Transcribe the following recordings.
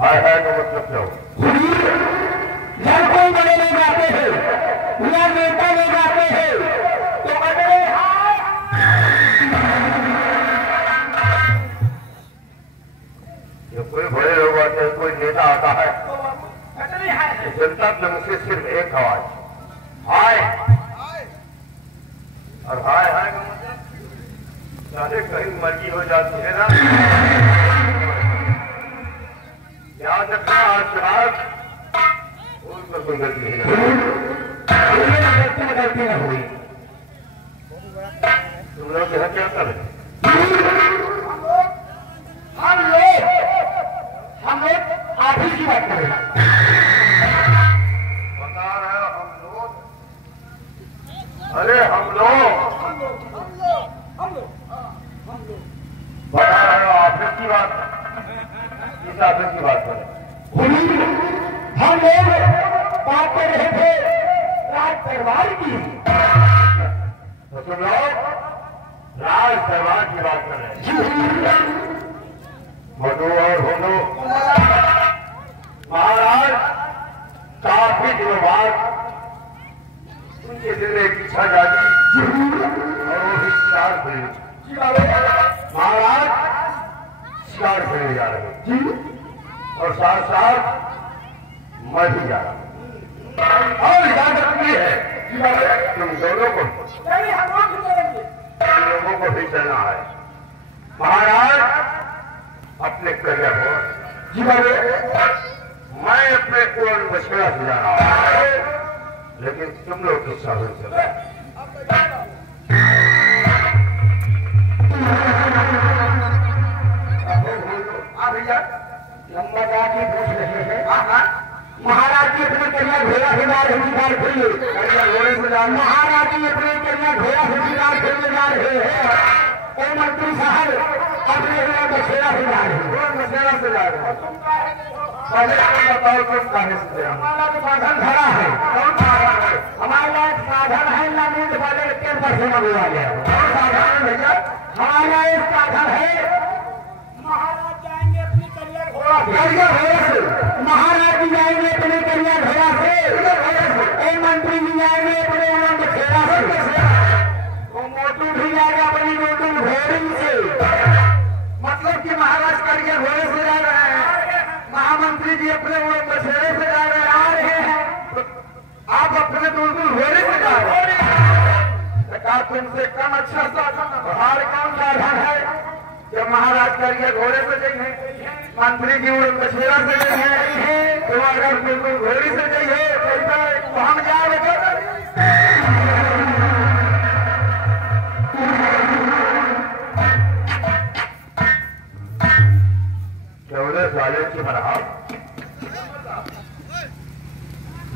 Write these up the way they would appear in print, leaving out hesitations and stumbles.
हाय हाय का मतलब क्या हो? घर कोई बड़े लोग आते हैं या नेता लोग आते हैं तो अरे हाय। जब कोई बड़े लोग आते हैं, कोई नेता आता है, जनता के मुंह से सिर्फ एक आवाज हाय। और हाय हाय का मतलब चाहे कहीं मर्जी हो जाती है ना। याद रखना आज रात उसमें कोई गलती नहीं हुई। तुम लोग यहाँ क्या कर रहे? हम लोग आधी की बात कर रहे हैं। बता रहे हो हम लोग? अरे हम लोग बता रहे हो ऑफिस की बात? किस ऑफिस की बात कर रहे? हम लोग बात कर रहे थे राज दरबार की। तो तुम लोग राज दरबार की बात कर रहे हैं? मधु और होनो महाराज काफी दिनों बाद उनके दिल में एक इच्छा जागी और वो भी शिकार खेलने। महाराज शिकार खेलने जा रहे हैं और साथ साथ मैं भी जा रहा हूं। और इजाजत की है तुम दोनों को, तुम लोगों को भी चलना है। महाराज अपने करियर हो जी बाबू, मैं अपने कोल मशवरा से जा रहा हूं, लेकिन तुम लोग किस साधन से भैया लंबा जाके पूछ रहे हैं। महाराज जी अपने कन्या घोड़ा से जा रहे शिकार खेलने। महाराज जी अपने कन्या घोड़ा से शिकार खेलने जा रहे हैं। और मंत्री साहब अपने बछेरा से जा रहे हैं। मशवरा से जा रहे हैं। पहले बताओ तुम कहां से? हमारा तो साधन खड़ा है। कौन साधन है? हमारा एक साधन है नवीन वाले के बसे मंगवा गया। कौन साधन है भैया? हमारा एक साधन है महाराज जाएंगे अपनी कन्या घोड़ा से। महाराज जी जाएंगे अपने कन्या घोड़ा से। मंत्री जी जाएंगे अपने बछेरा से। मोटू भी जाएगा अपनी मोटू घोड़ी से। मतलब कि महाराज करिए घोड़े से जा रहे हैं, महामंत्री जी अपने वो बछेरे से जा रहे हैं, आप अपने बुलबुल घोड़े से जा रहे हैं। तुमसे कम अच्छा साधन हमारे कौन साधन है? जब महाराज करिए घोड़े से जाइए, मंत्री जी वो बछेरा से जाइए, तो अगर बुलबुल घोड़ी से जाइए तो हम जा रहे।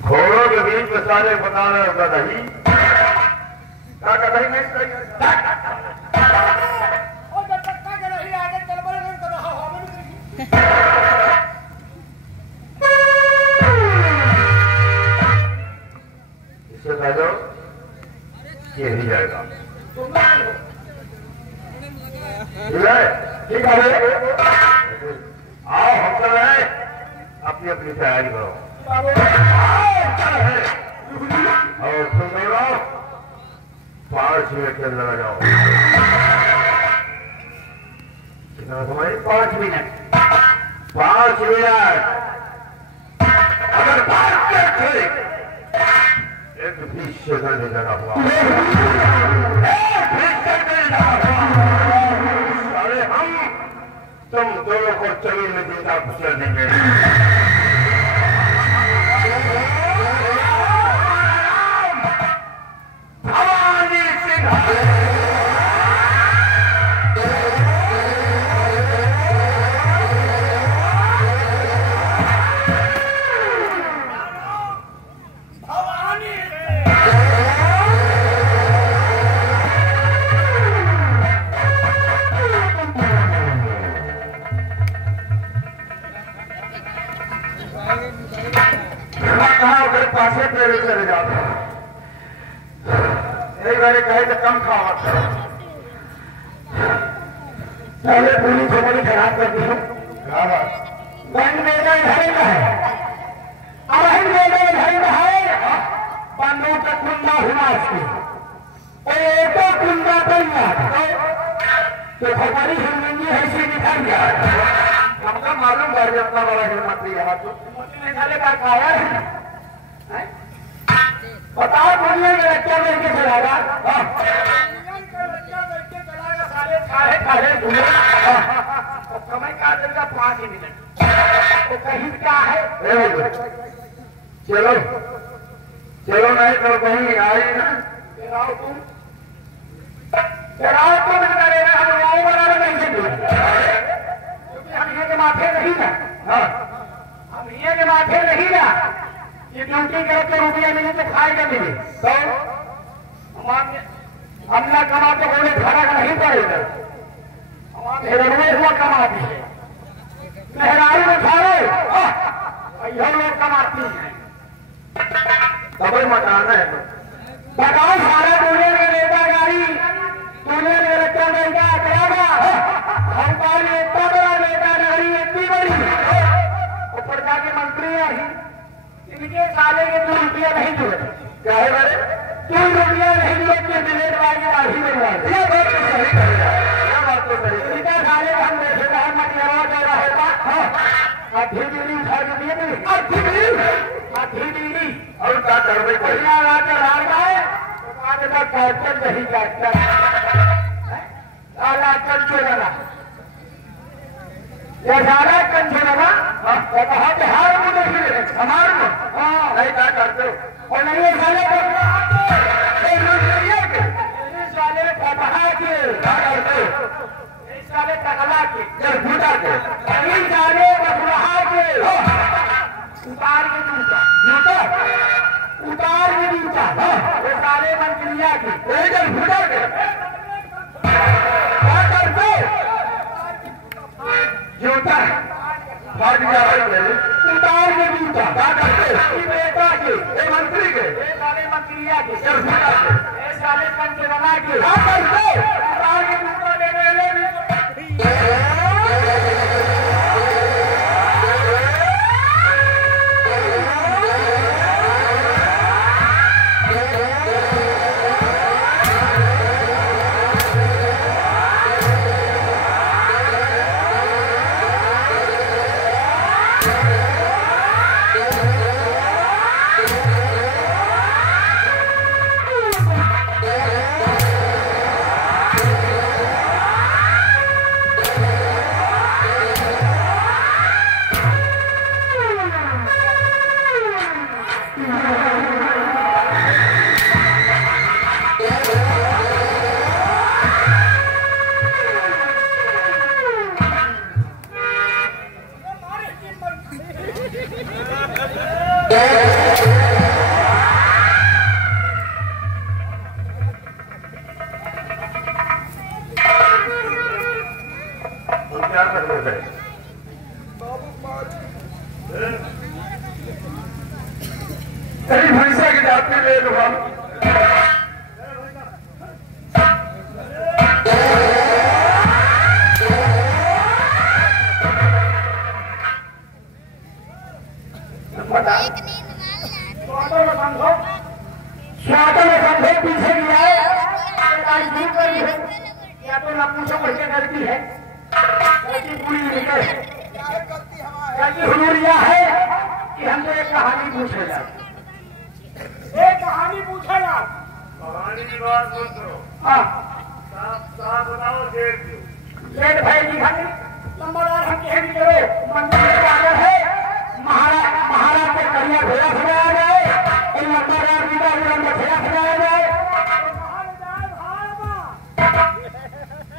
घोड़ों के बीच में सारे बता रहे हो गदही, क्या गदही नहीं सही? इससे पहले ये नहीं जाएगा। ठीक है, आओ हम चल रहे हैं, अपनी अपनी तैयारी करो। और तुम लोग 5 मिनट के अंदर आ जाओ। कितना समय? 5 मिनट। 5 मिनट अगर 5 मिनट चले, एक भी सेकंड नहीं लगा हुआ, अरे हम तुम दोनों को जमीन में जिंदा घुसेड़ देंगे। भवानी सिंह पासे पेड़ चले जाते हैं। एक बार कहे तो कम खावा करो, पहले पूरी झोपड़ी खराब कर दी। धैर्य है, अरहन धैर्य है, बंदूक का कुंडा हुआ इसकी, एक कुंडा तैयार, तो हमारी हिंदी है इसी निकल गया। हमको मालूम है अपना बड़ा हिम्मती है, तो निकाले का खाया है, बताओ दुनिया में क्या लेके चलाएगा? खाए खाए तो समय का देगा 5 मिनट, तो कहीं क्या है? चलो चलो नहीं तो कहीं आई ना, चलाओ तुम करेगा, हम गाँव बराबर नहीं चलेंगे, क्योंकि हम ये के माथे नहीं ना, हम ये के माथे नहीं ना, ये ड्यूटी करके रुपया मिले तो खाएगा मिले, तो हमला कमा के बोले फर्क नहीं पड़ेगा, हिरणे हुआ कमाती है, मेहरारू में खाओ, यह लोग कमाती है, खबर मकाना है, बताओ सारा दुनिया में लेता गाड़ी, दुनिया में रखा देगा करागा, हमका इतना बड़ा लेता गाड़ी इतनी बड़ी, ऊपर जाके मंत्री आई, इनके साले के 2 रुपया नहीं जुड़े, क्या है मेरे 2 रुपया नहीं जुड़े, बिलेट वाली राशि मिल रही ये बात तो सही कर रहा है, ये बात तो सही है। इनका साले हम देखे रहे मटियावा दे रहा होगा, अधी बीड़ी उठा के दिए नहीं, अधी बीड़ी और क्या करवे कोई बढ़िया राजा हार गए, आज तक कैप्टन नहीं कैप्टन, साला कंचो लगा, ये सारा कंचो लगा, तो कहा कि हार में देखिए हमारे में, नहीं क्या करते हो और नहीं साले साले फटहा के क्या करते हो साले टकला के जब फूटा के कहीं साले बसुरहा के उतार के जूता उतार के जूता, वो साले मंत्रिया के जब फूटा के क्या करते जूता फाट गया है, उतार के जूता क्या करते हो ये बेटा के ये मंत्री के ये साले मंत्रिया के जब फूटा के ये साले कंचना के क्या करते उतार के जूता लेने क्या कर रहे हैं कहीं भैंसा की जाती ले लो हम स्वागत में पीछे भी है, या तो ना पूछो कैसे गलती है, गलती पूरी निकल गलती हुनूरिया है कि हमसे एक कहानी पूछेगा, एक कहानी पूछेगा, कहानी की बात सुन लो हाँ साफ बताओ लेट भाई जी खाली नंबरदार हम कह भी करो मंदिर के आगे है महाराज के कन्या घोड़ा सजाया जाए, इन नंबरदार जी का उड़न बछड़ा सजाया जाए,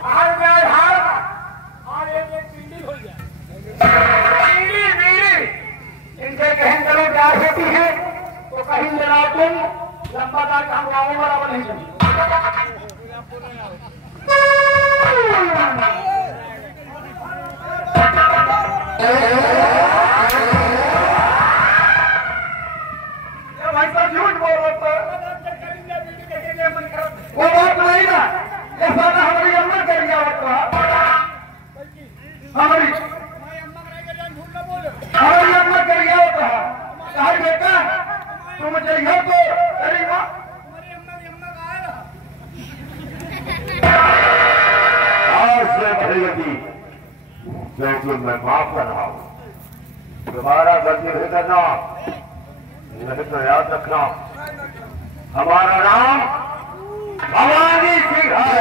हार जाए हार और एक पीढ़ी हो जाए, पीढ़ी इनसे कहन करो प्यार होती है तो कहीं जनाओ तुम लंबादार काम गाँव बराबर नहीं चली झूठ बोल वो बात नहीं ना, ऐसा ना हमारी अम्मा कर गया हमारी जाइए तो अरे वाह आज से भैया क्योंकि मैं माफ कर रहा हूं तुम्हारा गलती नहीं करना नहीं तो याद रखना हमारा नाम भवानी सिंह है।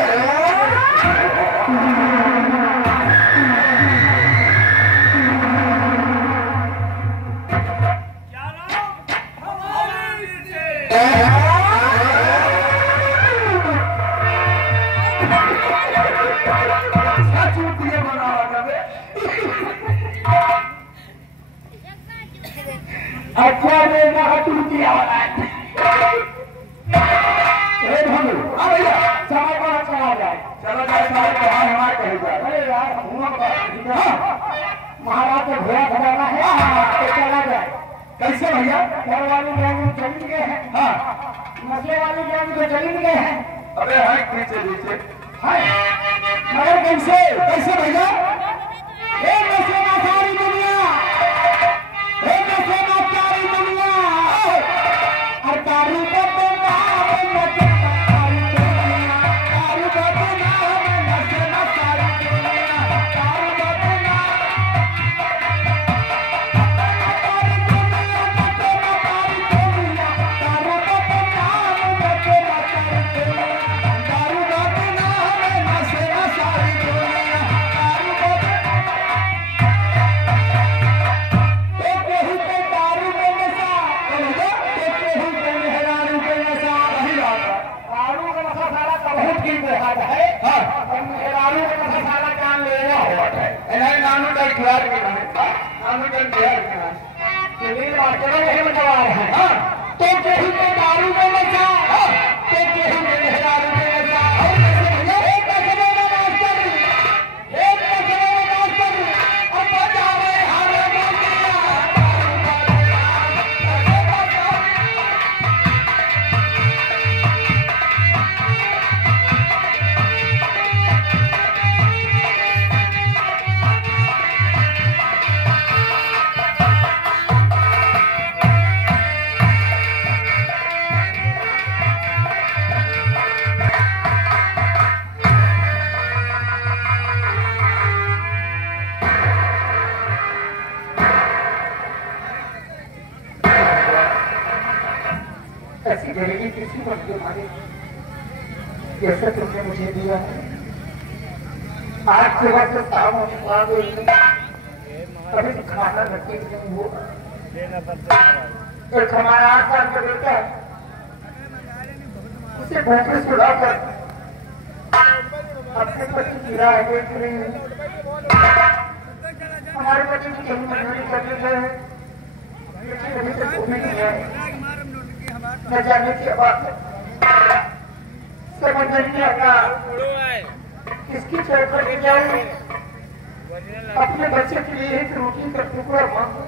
अच्छा मेरा टूटी आवाज भैया समय पर चला जाए चलो जाए साहब तो हाँ हमारे कहे जाए। अरे यार महाराज को घोड़ा खजाना है तो चला जाए। कैसे भैया घर वाली गैंग चली गए हैं हाँ नशे वाली गैंग तो चली गए हैं। अबे है नीचे नीचे मगर कैसे कैसे भैया एक नशे में सारी दुनिया एक नशे में सारी दुनिया और तारी को ऐसी जलेगी किसी पर तुम्हारी जैसा तुमने मुझे दिया है आज के वक्त शाम होने बाद अभी तो खाना नसीब नहीं हुआ। एक हमारा 8 साल का बेटा है उसे भूखे सुलाकर अपने पति की राह देख रहे हैं। हमारे पति की कहीं मजदूरी करने गए हैं लेकिन अभी तक वो नहीं है न जाने की बात है समझ नहीं आता किसकी चौखट ले जाए। अपने बच्चे के लिए एक रोटी का टुकड़ा मांगो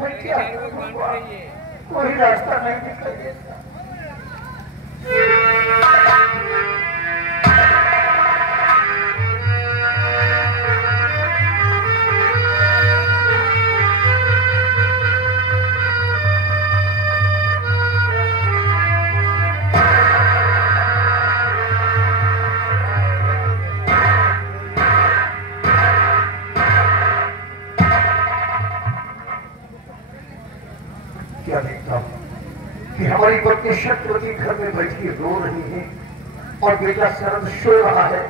मैं क्या कोई रास्ता नहीं दिखाई देता। क्या देखता हूँ कि हमारी पत्नी शत्रवती घर में बैठी रो रही है और बेटा शरद सो रहा है।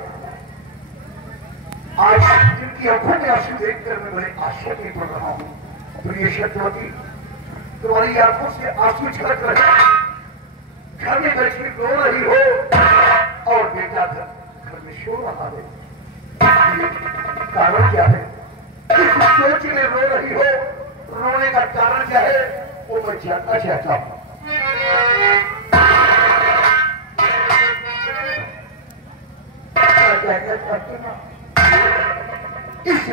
आज जिनकी आंखों में आंसू देखकर मैं बड़े आश्चर्य पड़ रहा हूँ। प्रिय शत्रवती तुम्हारी आंखों से आंसू छलक रहे घर में बैठी रो रही हो और बेटा घर में सो रहा है। कारण क्या है? किस सोच में रो रही हो? रोने का कारण क्या है वो मैं जानना चाहता हूं। इस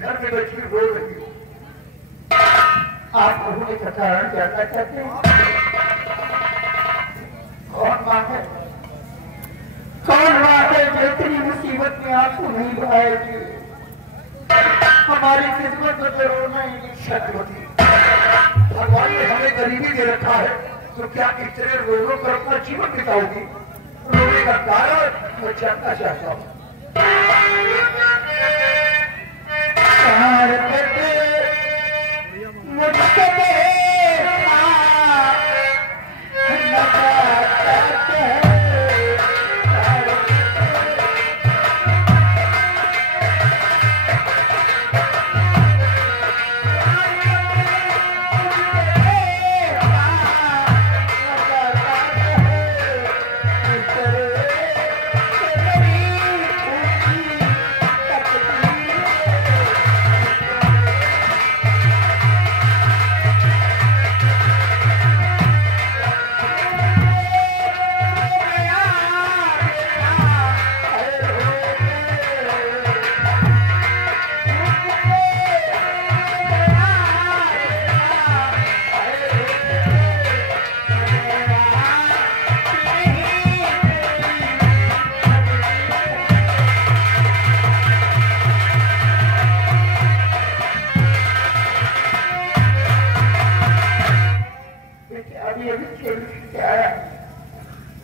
घर में बैठी रो रही हो। आप लोगों का कारण जानना चाहते हैं? कौन बात है? कौन बात है जो इतनी मुसीबत में आपको नहीं बुलाएगी? हमारी किस्मत में तो रोना ही नहीं शक होती। भगवान ने हमें गरीबी दे रखा है, तो क्या इतने रो कर अपना जीवन बिताओगी? रोने का कारण मैं जानना चाहता हूँ।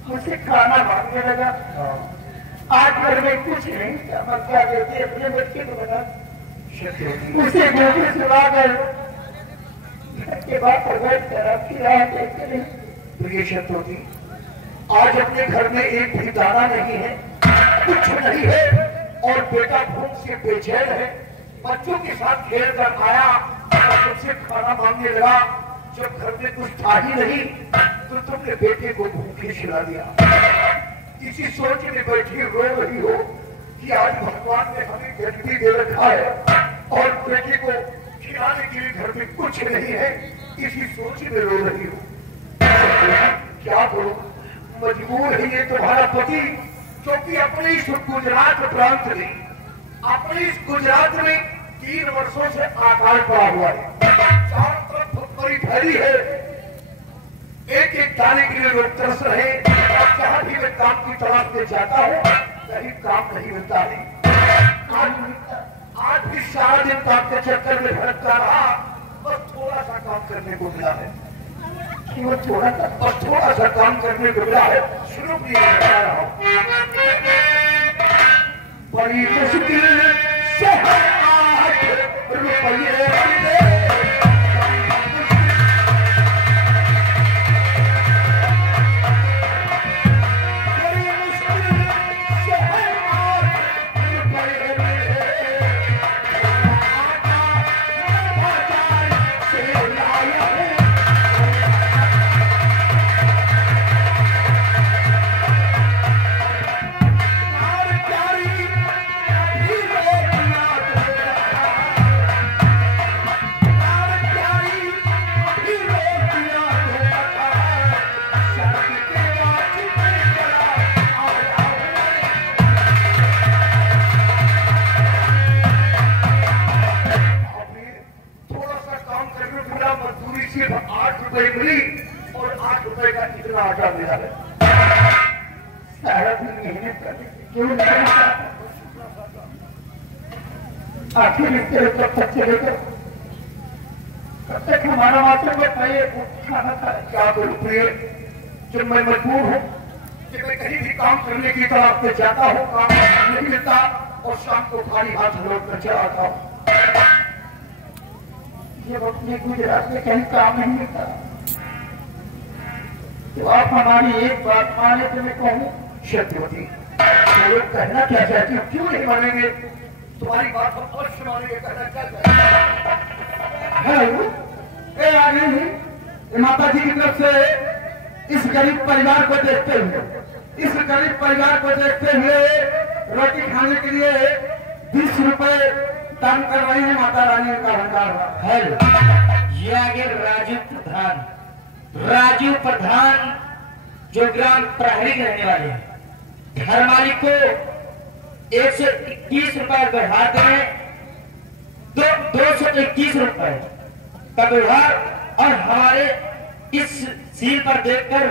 मुझसे खाना मांगने लगा। आज घर में कुछ नहीं था, मैं क्या कहते अपने बच्चे को बना उसे मुझे सुना कर घर के बाहर बैठ कर आपकी राह देखते नहीं। प्रिय शत्रुघ्न, आज अपने घर में एक भी दाना नहीं है, कुछ नहीं है, और बेटा भूख से बेचैन है। बच्चों के साथ खेल कर आया और मुझसे खाना मांगने लगा। जब घर में कुछ था ही नहीं तो तुमने बेटे को भूखे खिला दिया। इसी सोच में बैठी रो रही हो कि आज भगवान ने हमें गरीबी दे रखा है और बेटे को खिलाने के लिए घर में कुछ नहीं है। इसी सोच में रो रही हो। क्या करो, मजबूर है ये तुम्हारा पति, क्योंकि अपने इस गुजरात प्रांत में, अपने इस गुजरात में 3 वर्षों से आकाल पड़ा हुआ है। चारों तरफ भुखमरी फैली है। एक एक दाने के लिए लोग तरस रहे। और जहां भी मैं काम की तलाश में जाता हूँ कहीं काम नहीं मिलता है। आज भी सारा दिन काम के चक्कर में भटकता रहा, बस थोड़ा सा काम करने को मिला है। केवल थोड़ा सा काम करने को मिला है। शुरू भी बता रहा हूँ। बड़ी मुश्किल से 8 रुपये मिली और 8 रुपए का कितना आटा मिला है। सारा दिन मेहनत करने क्यों नहीं? आखिर तेरे कब तक चलेगा? कब तक हमारा मात्र में खाना था? क्या करूं प्रिय, जब मैं मजबूर हूँ कि मैं कहीं भी काम करने की तलाश में जाता हूँ, काम नहीं मिलता और शाम को खाली हाथ लौट कर चला आता हूँ। जब अपने गुजरात में कहीं काम नहीं मिलता तो आप हमारी एक बात माने तो मैं कहूँ शत्रुघ्न, लोग कहना क्या चाहती हो, क्यों नहीं मानेंगे? तुम्हारी बात हम अवश्य मानेंगे। कहना क्या चाहते माता जी की तरफ से इस गरीब परिवार को देखते हुए रोटी खाने के लिए 20 रुपए दान कर रहे हैं। माता रानी का भंडार है। ये आगे राजू प्रधान जो ग्राम प्रहरी के रहने वाले हैं, घर मालिक को 121 रुपए बढ़ा दें 21 रुपए का व्यवहार और हमारे इस सील पर देखकर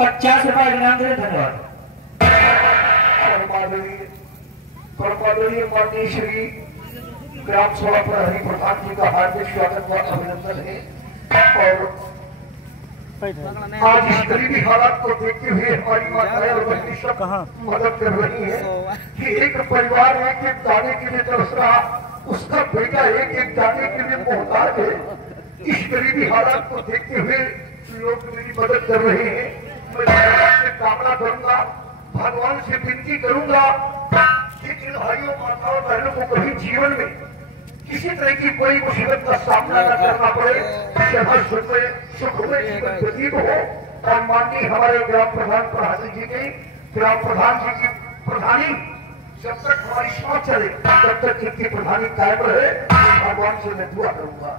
50 रुपए इनाम दे। धन्यवाद। परमादरणीय माननीय श्री ग्राम सभा प्रहरी प्रधान जी का हार्दिक स्वागत व अभिनंदन है। और आज इस गरीबी हालात को देखते हुए हमारी माताएं और बहनें सब मदद कर रही है कि एक परिवार एक एक दाने के लिए तरस रहा, उसका बेटा एक एक दाने के लिए मोहताज है। इस गरीबी हालात को देखते हुए लोग मेरी मदद कर रहे हैं। मैं भगवान से कामना करूंगा, भगवान से विनती करूंगा कि इन भाइयों माताओं बहनों को कभी जीवन में किसी तरह की कोई मुसीबत का सामना न करना पड़े, हर सुखमय जीवन व्यतीत हो। और माननीय हमारे ग्राम प्रधान प्रधान जी की प्रधानी जब तक हमारी सोच चले तब तक इनकी प्रधानी कायम रहे, भगवान से मैं दुआ करूंगा।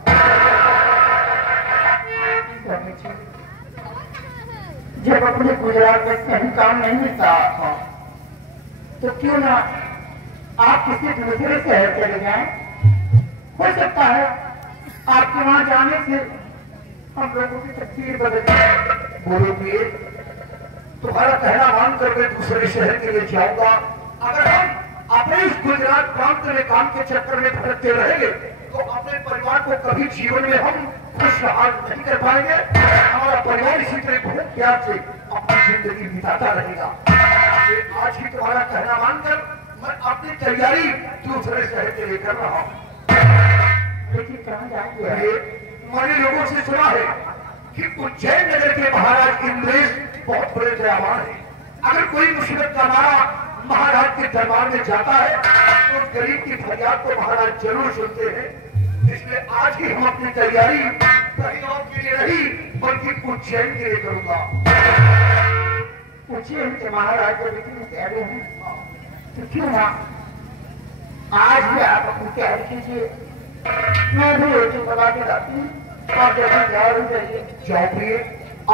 जब अपने गुजरात में कहीं काम नहीं मिलता तो क्यों ना आप किसी दूसरे शहर चले जाएं? हो सकता है आपके वहां जाने से हम लोगों की तस्वीर बदल जाए। बोलोगे तुम्हारा कहना मानकर मैं दूसरे शहर के लिए जाऊंगा। अगर हम अपने इस गुजरात प्रांत में काम के चक्कर में भटकते रहेंगे तो अपने परिवार को कभी जीवन में हम खुशहाल नहीं कर पाएंगे। हमारा परिवार इसी तरह बहुत प्यार से अपनी जिंदगी बिताता रहेगा। आज ही तुम्हारा कहना मानकर मैं अपनी तैयारी दूसरे शहर के लिए कर रहा हूँ। लेकिन कहाँ जाएंगे? मैंने लोगों से सुना है कि उज्जैन नगर के महाराज इंद्रेश बहुत बड़े दयावान है। अगर कोई मुसीबत का मारा महाराज के दरबार में जाता है तो उस गरीब की फरियाद को महाराज जरूर सुनते हैं। इसलिए आज ही हम अपनी तैयारी परिवार के लिए नहीं बल्कि उज्जैन के लिए करूंगा। उज्जैन के महाराज जब इतनी तैयारी है तो क्यों ना आज भी आप अपनी तैयारी कीजिए। मैं भी रोटी बना के लाती हूँ, आप जैसे तैयार हो जाइए। जाओ प्रिय,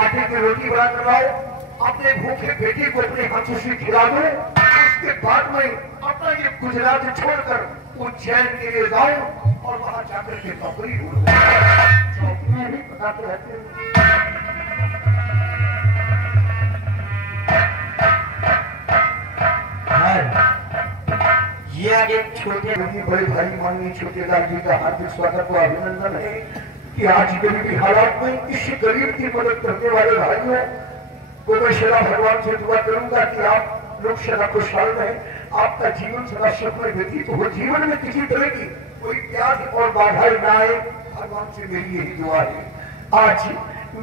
आटे की रोटी बना कर लाओ, अपने भूखे बेटे को अपने हाथों से खिला दो। उसके बाद में अपना ये गुजरात छोड़कर उज्जैन के लिए जाऊं और वहां जाकर के नौकरी ढूंढूं। मैं भी बताते रहती हूँ। ये आगे छोटे बड़े भाई माननीय छोटेलाल जी का हार्दिक स्वागत व अभिनंदन है कि आज गरीबी हालात में इस गरीब की मदद करने वाले भाइयों को मैं सदा भगवान से दुआ करूंगा कि आप लोग सदा खुशहाल रहें, आपका जीवन सदा सुखमय व्यतीत हो, जीवन में किसी तरह की कोई त्याग और बाधाएं न आए। भगवान से मेरी यही दुआ है। आज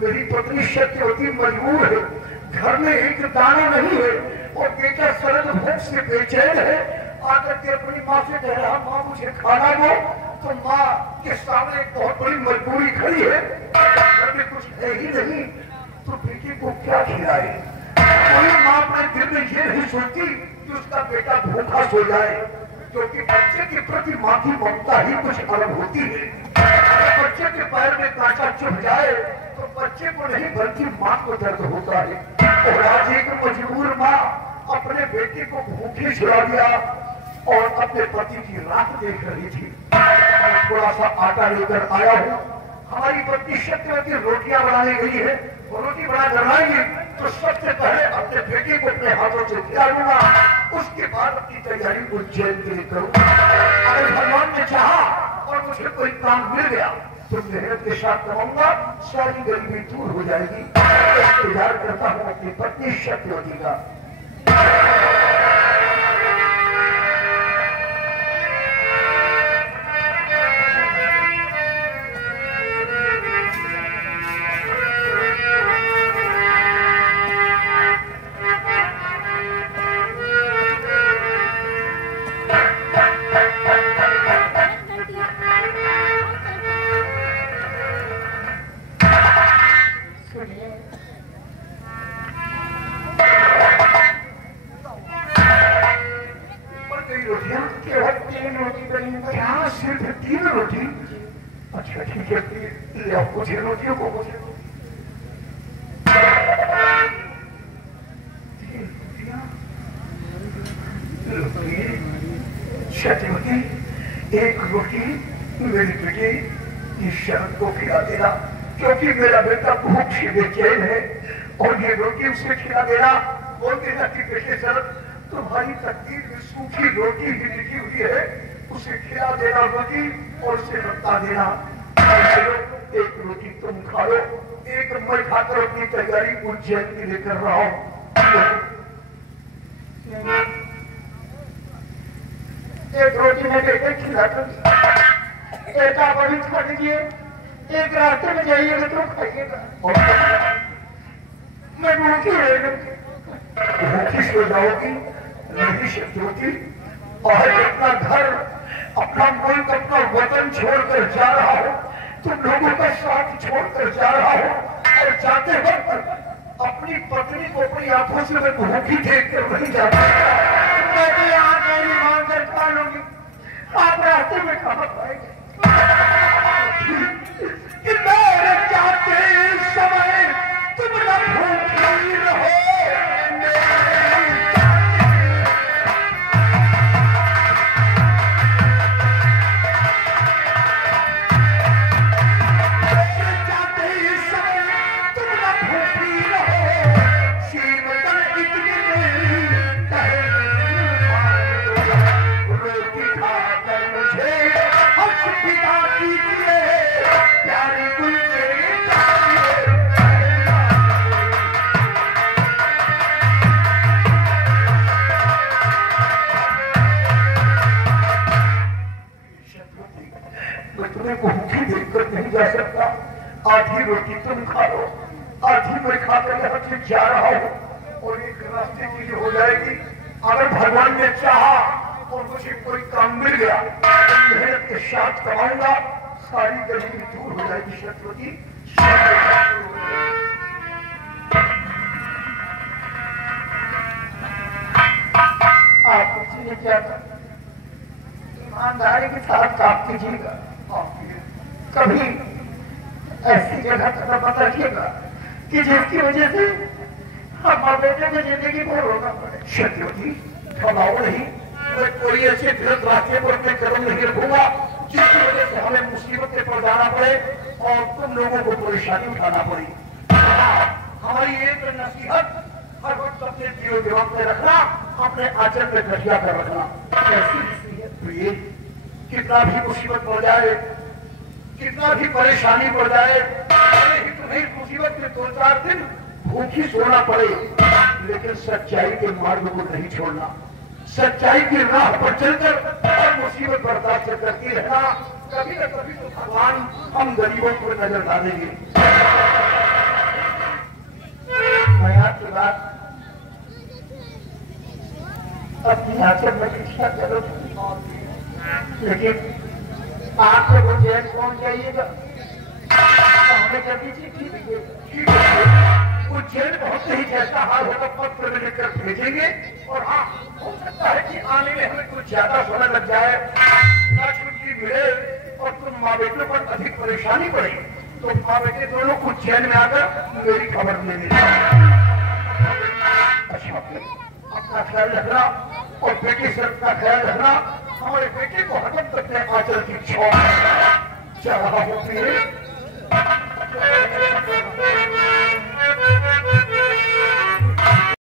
मेरी पत्नी सत्यवती मजबूर है, घर में एक दाना नहीं है और बेटा सरल भूख से बेचैन है। आकर के अपनी माँ से कह रहा, माँ मुझे खाना दो। तो माँ के सामने एक बहुत बड़ी मजबूरी खड़ी है, घर में कुछ है ही नहीं तो बेटे को क्या खिलाए। कोई माँ अपने दिल में ये नहीं सोचती कि उसका बेटा भूखा सो जाए, क्योंकि बच्चे के प्रति माँ की ममता ही कुछ अलग होती है। बच्चे के पैर में कांटा चुभ जाए तो बच्चे को नहीं बल्कि माँ को दर्द होता है। और आज एक मजबूर माँ अपने बेटे को भूखे सुला दिया और अपने पति की राह देख रही थी। मैं थोड़ा सा आटा लेकर आया हूँ। हमारी पत्नी सत्यवती रोटियां बनाने गई है, वो रोटी बना कर लाएंगे तो सबसे पहले अपने बेटे को अपने हाथों से खिला दूंगा, उसके बाद अपनी तैयारी उज्जैन के लिए करूंगा। अगर भगवान ने चाहा और मुझे कोई काम मिल गया तो मेहनत के साथ कमाऊंगा, सारी गरीबी दूर हो जाएगी। इंतजार करता हूँ अपनी पत्नी सत्यवती का। अच्छा ठीक है, ले आओ मुझे रोटियों को, मुझे सत्यवती एक रोटी मेरी बेटी इस शर्त को खिला देना, क्योंकि मेरा बेटा भूख से बेचैन है और ये रोटी उसे खिला देना। बोल देना कि बेटे शरत, तुम्हारी तकदीर में सूखी रोटी ही लिखी हुई है, उसे खिला देना रोटी और उसे बता देना। एक रोटी तुम खा लो, एक मैं खाकर अपनी तैयारी उज्जैन के लिए कर रहा हूँ। एक रोटी में बेटे खिला दो, एक आप अभी खा लीजिए, एक रास्ते में जाइएगा तो खाइएगा, मैं भूखी रहेगी। भूखी सो जाओगी नहीं शत्रुति, और अपना घर, अपना मुल्क, अपना वतन छोड़कर जा रहा हो, तुम लोगों का साथ छोड़कर जा रहा हो, और जाते वक्त अपनी पत्नी को अपनी आंखों से मैं भूखी देख कर नहीं जाता। मैं भी यहाँ मेरी मान कर खा लूंगी, आप रास्ते में कहाँ पाएंगे? कि मेरे जाते समय तुम न भूखी रहो। आधी रोटी तुम खा लो, आधी मैं खाकर यहाँ से जा रहा हूँ, और एक रास्ते की हो जाएगी। अगर भगवान ने चाहा और मुझे कोई काम मिल गया तो मेहनत के साथ कमाऊंगा, सारी गरीबी दूर हो जाएगी। शत्रु जी आप कुछ नहीं चाहता, ईमानदारी के साथ काम कीजिएगा, कभी ऐसी जगह का पता रखिएगा कि जिसकी वजह से हमारे बेटे को जिंदगी भर रोना पड़े। शत्रु जी घबराओ नहीं, मैं कोई ऐसे गलत रास्ते पर अपने कदम नहीं रखूंगा जिसकी वजह से हमें मुसीबत पर जाना पड़े और तुम लोगों को परेशानी उठाना पड़े। हमारी एक नसीहत, हर वक्त अपने दिलो दिमाग में रखना, अपने आचरण में घटिया कर रखना। ऐसी नसीहत कितना भी मुसीबत पड़ जाए, कितना भी परेशानी पड़ जाए, तुम्हें मुसीबत में 2-4 दिन भूखी सोना पड़े, लेकिन सच्चाई के मार्ग को नहीं छोड़ना, सच्चाई की राह पर चलकर हर मुसीबत बर्दाश्त करती रहना। कभी न कभी तो भगवान हम गरीबों को नजर डालेंगे। मैं आपकी बात अपनी आंचल में इच्छा करो, लेकिन आपको उज्जैन पहुंच जाइएगा, हमें जल्दी चिट्ठी दीजिएगा। उज्जैन पहुंचते ही जैसा हाल होगा पत्र में लिखकर भेजेंगे, और हाँ हो सकता है कि आने में हमें कुछ ज्यादा समय लग जाए, ना छुट्टी मिले और तुम माँ बेटों पर अधिक परेशानी पड़े, तो माँ बेटे दोनों उज्जैन में आकर मेरी खबर लेंगे। अच्छा अपना ख्याल रखना और बेटे सब का ख्याल रखना। हमारे बेटे को हटम करते आचरण की छाप चढ़ा होती है।